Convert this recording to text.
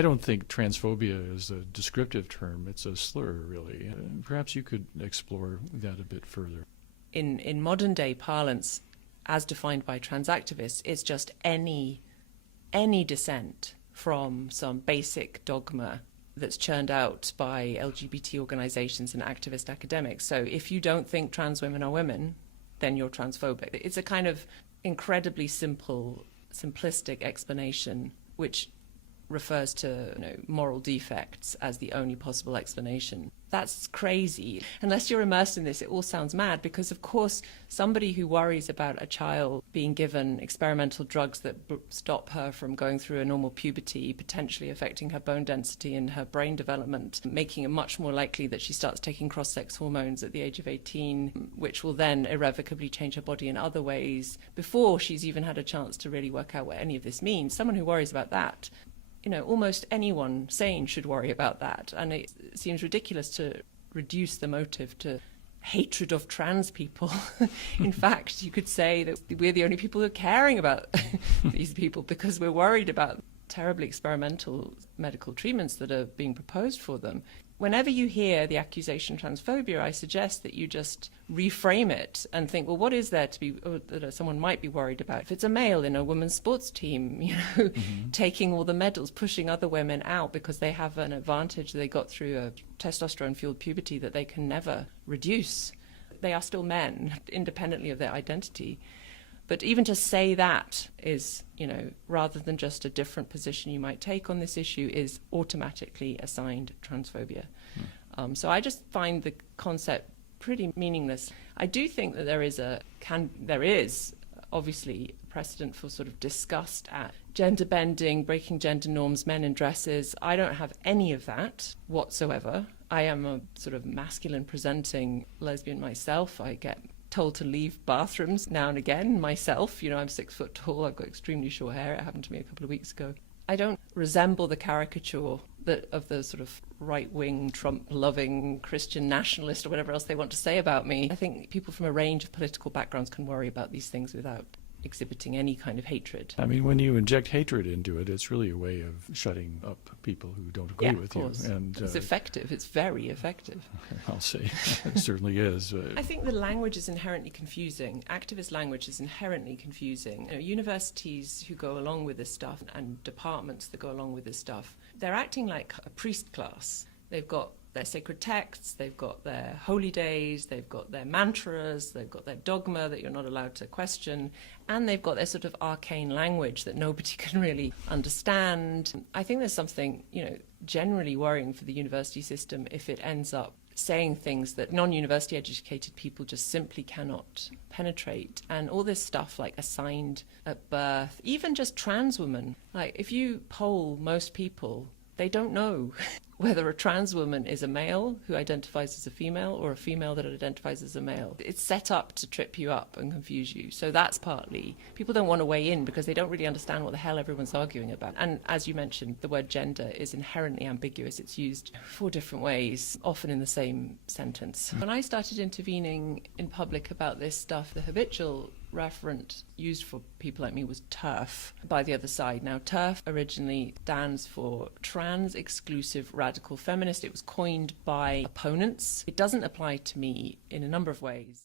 I don't think transphobia is a descriptive term. It's a slur, really. Perhaps you could explore that a bit further. In modern day parlance, as defined by trans activists, it's just any dissent from some basic dogma that's churned out by LGBT organizations and activist academics. So if you don't think trans women are women, then you're transphobic. It's a kind of incredibly simplistic explanation, which refers to moral defects as the only possible explanation. That's crazy. Unless you're immersed in this, it all sounds mad, because of course somebody who worries about a child being given experimental drugs that stop her from going through a normal puberty, potentially affecting her bone density and her brain development, making it much more likely that she starts taking cross-sex hormones at the age of 18, which will then irrevocably change her body in other ways before she's even had a chance to really work out what any of this means. Someone who worries about that, almost anyone sane should worry about that. And it seems ridiculous to reduce the motive to hatred of trans people. In fact, you could say that we're the only people who are caring about these people because we're worried about terribly experimental medical treatments that are being proposed for them. Whenever you hear the accusation transphobia, I suggest that you just reframe it and think, well, what is there to be that someone might be worried about? If it's a male in a women's sports team, taking all the medals, pushing other women out because they have an advantage they got through a testosterone-fueled puberty that they can never reduce. They are still men, independently of their identity. But even to say that is, rather than just a different position you might take on this issue, is automatically assigned transphobia. So I just find the concept pretty meaningless. I do think that there is obviously precedent for sort of disgust at gender bending, breaking gender norms, men in dresses. I don't have any of that whatsoever. I am a sort of masculine presenting lesbian myself. I get told to leave bathrooms now and again myself. I'm 6 foot tall, I've got extremely short hair. It happened to me a couple of weeks ago. I don't resemble the caricature of the sort of right-wing, Trump-loving Christian nationalist or whatever else they want to say about me. I think people from a range of political backgrounds can worry about these things without exhibiting any kind of hatred. I mean, when you inject hatred into it, it's really a way of shutting up people who don't agree with you. And it's effective. It's very effective. I'll say it certainly is. I think the language is inherently confusing. Activist language is inherently confusing. Universities who go along with this stuff and departments that go along with this stuff, they're acting like a priest class. They've got their sacred texts, they've got their holy days, they've got their mantras, they've got their dogma that you're not allowed to question, and they've got their sort of arcane language that nobody can really understand. I think there's something, generally worrying for the university system if it ends up saying things that non-university educated people just simply cannot penetrate. And all this stuff like assigned at birth, even just trans women. Like if you poll most people, they don't know whether a trans woman is a male who identifies as a female or a female that identifies as a male. It's set up to trip you up and confuse you. So that's partly, people don't want to weigh in because they don't really understand what the hell everyone's arguing about. And as you mentioned, the word gender is inherently ambiguous. It's used 4 different ways, often in the same sentence. When I started intervening in public about this stuff, the habitual referent used for people like me was TERF by the other side. Now, TERF originally stands for Trans Exclusive Radical Feminist. It was coined by opponents. It doesn't apply to me in a number of ways.